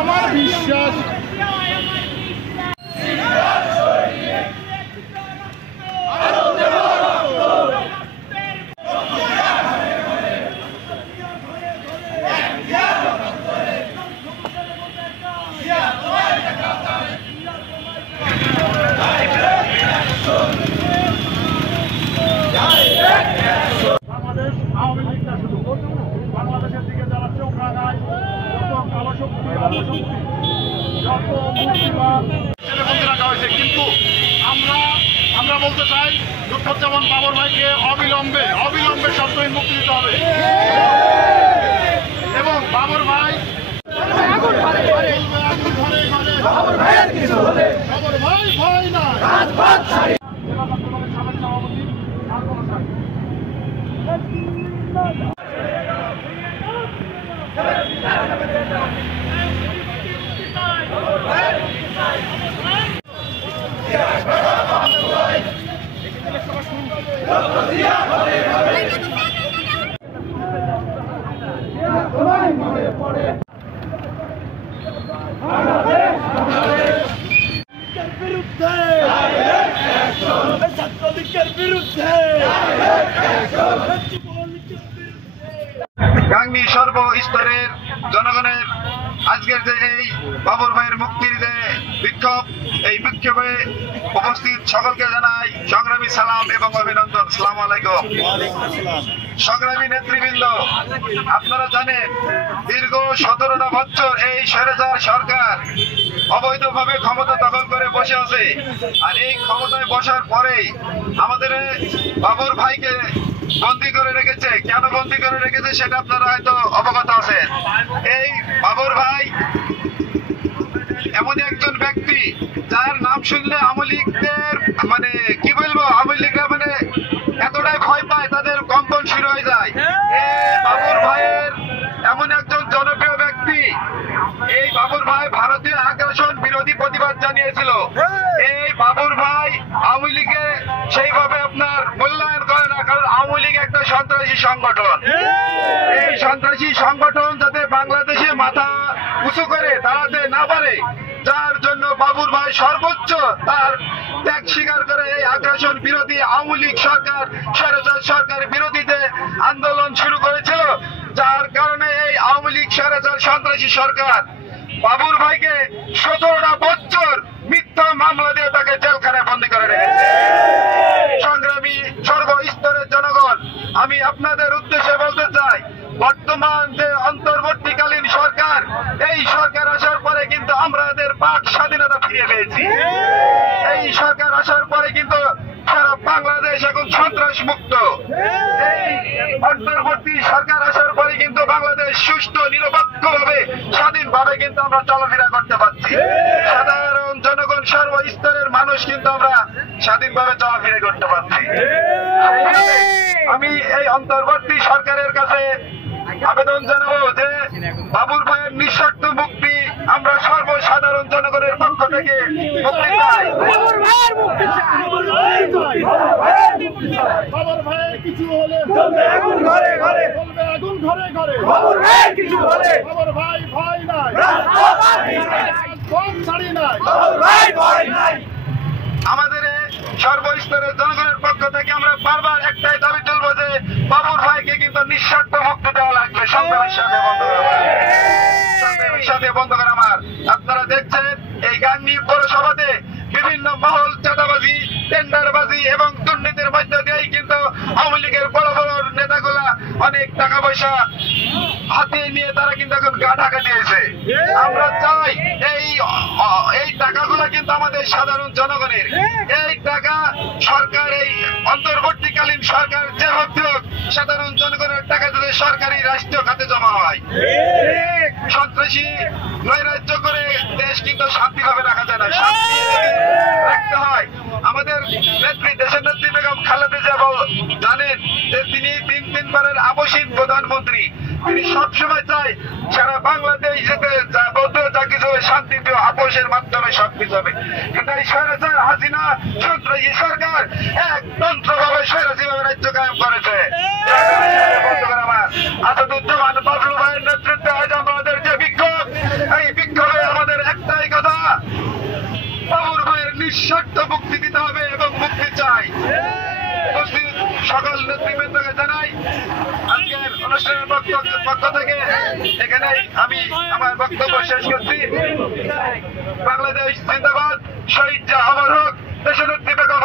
আমার বিশ্বাস বাংলাদেশ আওয়ামী লীগটা শুধু বাংলাদেশের দিকে যারা চোখ রাখায় যত কালো শক্তি অপশক্তি যত মুক্তিবাদ বন্ধ রাখা হয়েছে, কিন্তু আমরা বলতে চাই লুৎফুজ্জামান বাবর ভাইকে অবিলম্বে শর্তহীন মুক্তি দিতে হবে এবং বাবর ভাই ভয় না সাবেক সভাপতি গাংনী সর্বস্তরের জনগণের আজকের যে এই বাবর ভাইয়ের মুক্তির যে বিক্ষোভ, এই বিক্ষোভে উপস্থিত সকলকে জানাই সংগ্রামী সালাম এবং অভিনন্দন। আসসালামু আলাইকুম। সংগ্রামী নেতৃবৃন্দ, আপনারা জানেন দীর্ঘ 17টা বছর এই স্বৈরাচার সরকার অবৈধভাবে ক্ষমতা দখল করে বসে আছে। আর এই ক্ষমতায় বসার পরেই আমাদের বাবর ভাইকে বন্দী করে রেখেছে। কেন বন্দী করে রেখেছে সেটা আপনারা হয়তো অবগত আছেন। এই বাবর ভাই এমন একজন ব্যক্তি যার নাম শুনলে আওয়ামী লীগদের মানে কি বলবো, আওয়ামী লীগরা মানে এতটাই ভয় পায়, তাদের কম্পন শুরু হয়ে যায়। এই বাবর ভাইয়ের এমন একজন জনপ্রিয় ব্যক্তি, এই বাবর ভাই ভারতীয় আগ্রাসন বিরোধী প্রতিবাদ জানিয়েছিল। এই বাবর ভাই আওয়ামী লীগে সেইভাবে আপনার মূল্যায়ন করে না, কারণ আওয়ামী লীগ একটা সন্ত্রাসী সংগঠন। এই সন্ত্রাসী সংগঠন যাতে বাংলাদেশে মাথা উঁচু করে দাঁড়াতে না পারে, যার জন্য বাবর ভাই সর্বোচ্চ তার ত্যাগ স্বীকার করে এই আগ্রাসন বিরোধী আওয়ামী লীগ সরকার স্বৈরাচার সরকার বিরোধীতে আন্দোলন শুরু করেছিল। যার কারণে এই আওয়ামী লীগ স্বৈরাচার সন্ত্রাসী সরকার বাবর ভাইকে 17টা বছর মিথ্যা মামলা দিয়ে তাকে জেলখানায় বন্দী করে রেখেছে। সংগ্রামী সর্বস্তরের জনগণ, আমি আপনাদের উদ্দেশ্যে বলতে চাই, বর্তমান যে অন্তর্বর্তীকালীন সরকার, এই সরকার আসার পরে কিন্তু আমরা এদের বাক স্বাধীনতা ফিরে পেয়েছি। এই সরকার আসার পরে কিন্তু সারা বাংলাদেশ এখন সন্ত্রাস মুক্ত। এই অন্তর্বর্তী সরকার আসার পরে কিন্তু বাংলাদেশ সুষ্ঠু নিরপেক্ষভাবে স্বাধীনভাবে কিন্তু আমরা চলাফেরা করতে পারছি। সাধারণ জনগণ সর্বস্তরের মানুষ কিন্তু আমরা স্বাধীনভাবে চলাফেরা করতে পারছি। আমি এই অন্তর্বর্তী সরকারের কাছে আবেদন জানাবো যে বাবর ভাইয়ের নিঃশর্ত মুক্তি আমরা সর্বসাধারণ জনগণের পক্ষ থেকে মুক্তি চাই। বাবর ভাইয়ের কিছু হলে আগুন ঘরে ঘরে বলবে, আগুন ঘরে ঘরে বাবর ভাইয়ের কিছু হলে বাবর ভাই ভয় নাই, ছাড়ি নাই, বাবর ভাই ভয় নাই। আমাদের সর্বস্তরের জনগণের পক্ষ থেকে আমরা বারবার একটাই দাবি তুলবো যে বাবর ভাইকে কিন্তু নিঃশর্ত মুক্তি দেওয়া লাগবে। সংগ্রামের সাথে বন্ধুগণ আমার, আপনারা দেখছেন এই গাংনী পৌরসভাতে বিভিন্ন মহল চাঁদাবাজি, টেন্ডারবাজি এবং দুর্নীতির মধ্য দিয়েই কিন্তু আওয়ামী লীগের বড় বড় নেতাগুলা অনেক টাকা পয়সা হাতিয়ে নিয়ে তারা কিন্তু এখন গা ঢাকা দিয়েছে। আমরা চাই এই টাকাগুলো কিন্তু আমাদের সাধারণ জনগণের। এই টাকা সরকার, এই অন্তর্বর্তীকালীন সরকার যে হোক সাধারণ জনগণের টাকা যাতে সরকারি রাষ্ট্রীয় খাতে জমা হয়। সন্ত্রাসী নৈরাজ্য করে দেশ কিন্তু শান্তিভাবে রাখা যায় না, শান্তি রাখতে হয়। আমাদের নেত্রী, দেশের নেত্রী বেগম খালেদা জিয়া জানেন যে তিনি তিনবারের আপসহীন প্রধানমন্ত্রী। তিনি সবসময় চাই সারা বাংলাদেশ যেতে বলতে যা কিছু হবে শান্তিতে আপোষের মাধ্যমে সবকিছু হবে। কিন্তু এই স্বৈরাচার হাসিনা সন্ত্রাসী সরকার একতন্ত্রভাবে স্বৈরাচীভাবে রাজ্য কায়েম করেছে। আমার আসাদুজ্জামান বাবলু ভাইয়ের নেতৃত্বে আজ আমাদের যে বিক্ষোভ, এই বিক্ষোভে আমাদের একটাই কথা, বাবুর ভাইয়ের নিঃস্বার্থ মুক্তি দিতে হবে এবং মুক্তি চাই। উপস্থিত সকল নেতৃবৃন্দকে জানাই আজকের অনুষ্ঠানের পক্ষ থেকে এখানেই আমি আমার বক্তব্য শেষ করছি। বাংলাদেশ জিন্দাবাদ, শহীদ অমর হোক দেশনেত্রী বেগম